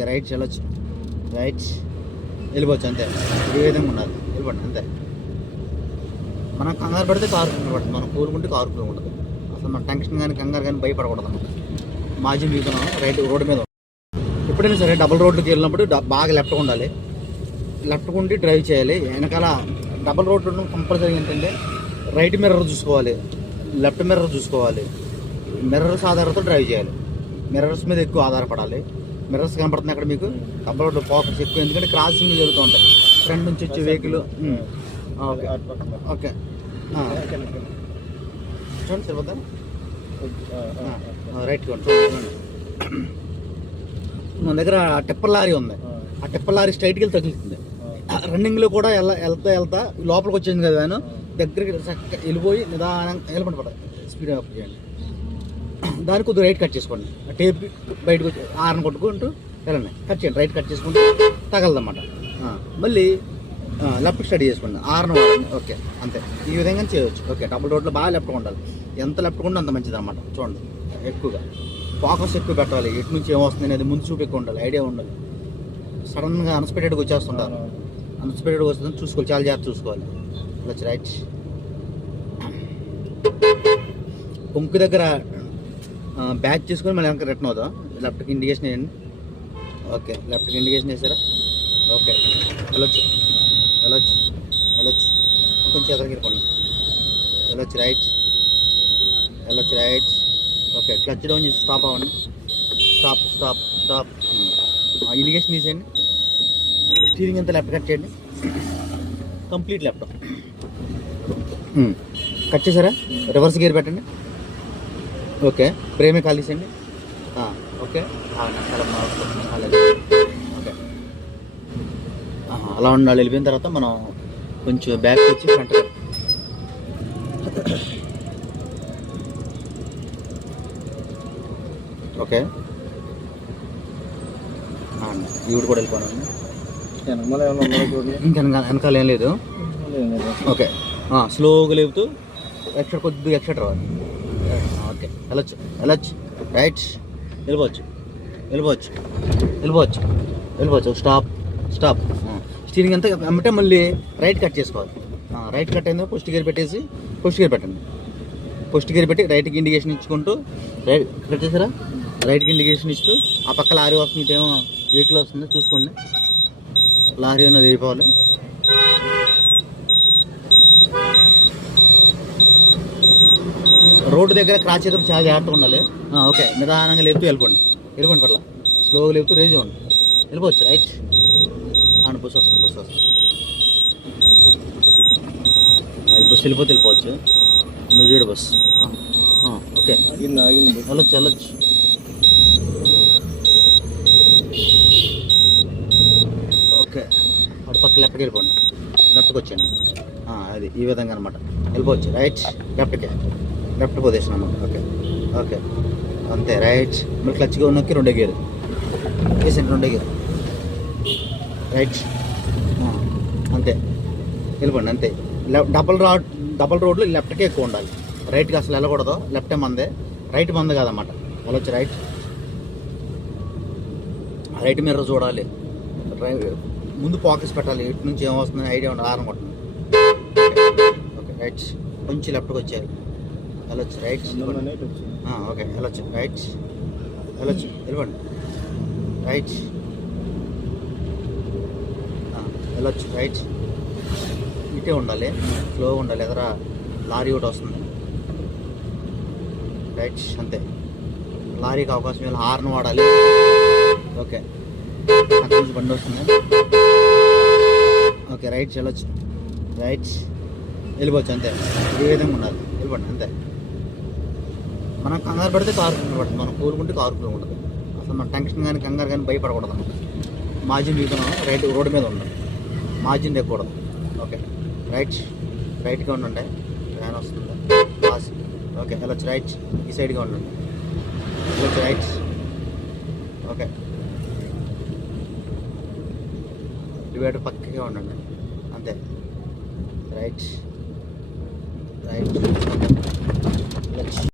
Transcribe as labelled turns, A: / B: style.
A: Okay right వెళ్ళొచ్చు right వెళ్ళిపోవచ్చు అంతే. ఈ విధంగా ఉండాలి? వెళ్ళిపోండి అంతే. మనం కంగారు పడితే కారు పడుతుంది. మనం కూరుకుంటే కారు ఉంటుంది అసలు మన టెన్షన్ కానీ కంగారు కానీ భయపడకూడదు మనం మాజీ మీకున్నాం రైట్ రోడ్డు మీద. ఎప్పుడైనా సరే డబుల్ రోడ్డుకి వెళ్ళినప్పుడు బాగా లెఫ్ట్ ఉండాలి. లెఫ్ట్ ఉండి డ్రైవ్ చేయాలి. వెనకాల డబుల్ రోడ్డు కంపల్సరీ ఏంటంటే రైట్ మిర్రర్ చూసుకోవాలి. లెఫ్ట్ మిర్రర్ చూసుకోవాలి. మిర్రర్స్ ఆధారంతో డ్రైవ్ చేయాలి. మిర్రర్స్ మీద ఎక్కువ ఆధారపడాలి. మిర్రర్స్ కనపడుతుంది అక్కడ మీకు. డబుల్ రోడ్డు ఫోకస్ ఎక్కువ. ఎందుకంటే క్రాసింగ్ జరుగుతూ ఉంటాయి. ఫ్రంట్ నుంచి వచ్చే వెహికల్ ఓకే ఓకే చూడండి సరిపోతా రైట్ చూడండి చూడండి. మన దగ్గర టిప్పర్ లారీ ఉంది. ఆ. టిప్పర్ లారీ స్ట్రైట్కి వెళ్ళి తగులుతుంది రన్నింగ్లో కూడా వెళ్తా వెళ్తా వెళ్తా లోపలికి వచ్చింది కదా ఆయన దగ్గరికి వెళ్ళిపోయి నిదానంగా నిలబడి పడాలి స్పీడ్ అప్ చేయండి. దాని కొద్దిగా రైట్ కట్ చేసుకోండి. టేప్ బయటకు ఆరని కొట్టుకుంటూ వెళ్ళండి. కట్ చేయండి. రైట్ కట్ చేసుకుంటే తగలదన్నమాట. మళ్ళీ లెఫ్ట్ స్టడీ చేసుకోండి. ఆరని ఓకే అంతే. ఈ విధంగా చేయవచ్చు ఓకే డబుల్ రోడ్లో బాగా లెఫ్ట్ ఉండాలి. ఎంత లెఫ్ట్ ఉంటే అంత మంచిది అనమాట చూడండి ఎక్కువగా. ఫోకస్ ఎక్కువ పెట్టాలి. ఎటు నుంచి ఏమొస్తుంది అనేది ముందు చూపు ఎక్కువ ఉండాలి. ఐడియా ఉండాలి. సడన్గా అన్స్పెక్టెడ్గా వచ్చేస్తుంటారు. అన్స్పెక్టెడ్గా వస్తుందని చూసుకోవాలి. చాలా జాగ్రత్త చూసుకోవాలి. వచ్చి రైట్ పొంకు దగ్గర బ్యాచ్ చేసుకొని మళ్ళీ వెనక రిటర్న్ అవుతాం లెఫ్ట్కి ఇండికేషన్ వేయండి. ఓకే లెఫ్ట్కి ఇండికేషన్ వేసారా? ఓకే. వెళ్ళొచ్చు వెళ్ళొచ్చు వెళ్ళొచ్చు కొంచెం ఎదరగిరిపోండి వెళ్ళొచ్చు రైట్ వెళ్ళొచ్చు రైట్ ఓకే క్లచ్ డౌన్ చేసి స్టాప్ అవ్వండి. స్టాప్ స్టాప్ స్టాప్ ఇండికేషన్ తీసేయండి. స్టీరింగ్ అంతా లెఫ్ట్ కట్ చేయండి. కంప్లీట్ లెఫ్ట్ కట్ చేసారా రివర్స్ గేర్ పెట్టండి. ఓకే. బ్రేమే కాల్ తీసేయండి ఆ, ఓకే. ఓకే అలా ఉండాలి వెళ్ళిపోయిన తర్వాత మనం కొంచెం బ్యాక్ వచ్చి ఫ్రంట్ ఓకే. ఈవిడ కూడా వెళ్ళిపోయాను ఇంకా వెనకాల ఏం లేదు. ఓకే. స్లోగా లేపుతూ ఎక్స్ట్రా కొద్దిగా ఎక్స్ట్రా రావాలి ఓకే. వెళ్ళొచ్చు. వెళ్ళొచ్చు. రైట్ వెళ్ళిపోవచ్చు. వెళ్ళిపోవచ్చు. వెళ్ళిపోవచ్చు. వెళ్ళిపోవచ్చు. స్టాప్ స్టాప్ స్టీరింగ్ అంతా అమ్మితే మళ్ళీ రైట్ కట్ చేసుకోవాలి. రైట్ కట్ అయిందో? పోస్ట్ గేర్ పెట్టేసి పోస్ట్ గేర్ పెట్టండి. పోస్ట్ గేర్ పెట్టి రైట్కి ఇండికేషన్ ఇచ్చుకుంటూ రైట్ కట్ చేసారా? రైట్కి ఇండికేషన్ ఇస్తూ ఆ పక్క లారీ వస్తుంది ఇటేమో వెహికల్ వస్తుంది. చూసుకోండి. లారీ ఉన్నది అయిపోవాలి రోడ్డు దగ్గర క్రాస్ చేద్దాం చాలా జాగ్రత్తగా ఉండాలి. ఓకే. నిదానంగా లేపుతూ వెళ్ళిపోండి. వెళ్ళిపోండి పర్లా. స్లోగా లేపుతూ రేజ్ ఇవ్వండి. వెళ్ళిపోవచ్చు రైట్? అవును బస్సు వస్తుంది బస్సు వస్తుంది. బస్సు వెళ్ళిపోతే వెళ్ళిపోవచ్చు. నువ్వు చూడు బస్ ఓకే. వెళ్ళొచ్చు వెళ్ళొచ్చు. ఓకే. అటు పక్క లెఫ్ట్కి వెళ్ళిపోండి. లెఫ్ట్కి వచ్చాను. అది ఈ విధంగా అనమాట వెళ్ళిపోవచ్చు రైట్? లెఫ్ట్కి. లెఫ్ట్ పొజిషన్ అనమాట ఓకే. ఓకే. అంతే రైట్. మళ్ళీ క్లచ్గా ఉన్నకి రెండో గేర్. వేసండి రెండో గేర్. రైట్. అంతే. వెళ్ళిపోండి అంతే. లెఫ్ట్ డబల్ రోడ్ డబల్ రోడ్లు లెఫ్ట్కే ఎక్కువ ఉండాలి. రైట్కి అసలు వెళ్ళకూడదు. లెఫ్టే మందే. రైట్ మంది కాదన్నమాట. వెళ్ళొచ్చు రైట్. రైట్ మిర్రర్ చూడాలి. రై- ముందు పాకెట్స్ పెట్టాలి. ఇటు నుంచి ఏమొస్తుంది ఐడియా ఉండాలి ఆరనుకుంటున్నాను ఓకే రైట్. కొంచెం లెఫ్ట్కి వచ్చేయాలి. వెళ్ళొచ్చు రైట్ ఓకే. వెళ్ళొచ్చు రైట్ వెళ్ళొచ్చు వెళ్ళిపోండి. రైట్ వెళ్ళొచ్చు రైట్ ఇటే ఉండాలి. స్లోగా ఉండాలి. ఎదరా లారీ ఒకటి వస్తుంది. రైట్ అంతే. లారీకి అవకాశం ఇవ్వాలి హార్న్ వాడాలి? ఓకే. అక్కడి నుంచి బండి వస్తుంది. ఓకే రైట్ వెళ్ళొచ్చు రైట్ వెళ్ళిపోవచ్చు అంతే. ఈ విధంగా ఉండాలి. వెళ్ళిపోండి అంతే. మనం కంగారు పడితే కారు పడుతుంది మనం కోరుకుంటే కారు ఉండదు అసలు మన టెన్షన్ కానీ కంగారు కానీ భయపడకూడదు అనమాట మార్జిన్ దిగుతున్నాం రైట్ రోడ్డు మీద ఉండాలి మార్జిన్ దిగకూడదు ఓకే రైట్ రైట్గా ఉండండి. ఫ్యాన్ వస్తుంది. పాస్ ఓకే వెళ్ళొచ్చు రైట్ ఈ సైడ్గా ఉండండి. వెళ్ళొచ్చు రైట్ ఓకే డివైడర్ పక్కగా ఉండండి. అంతే. Right right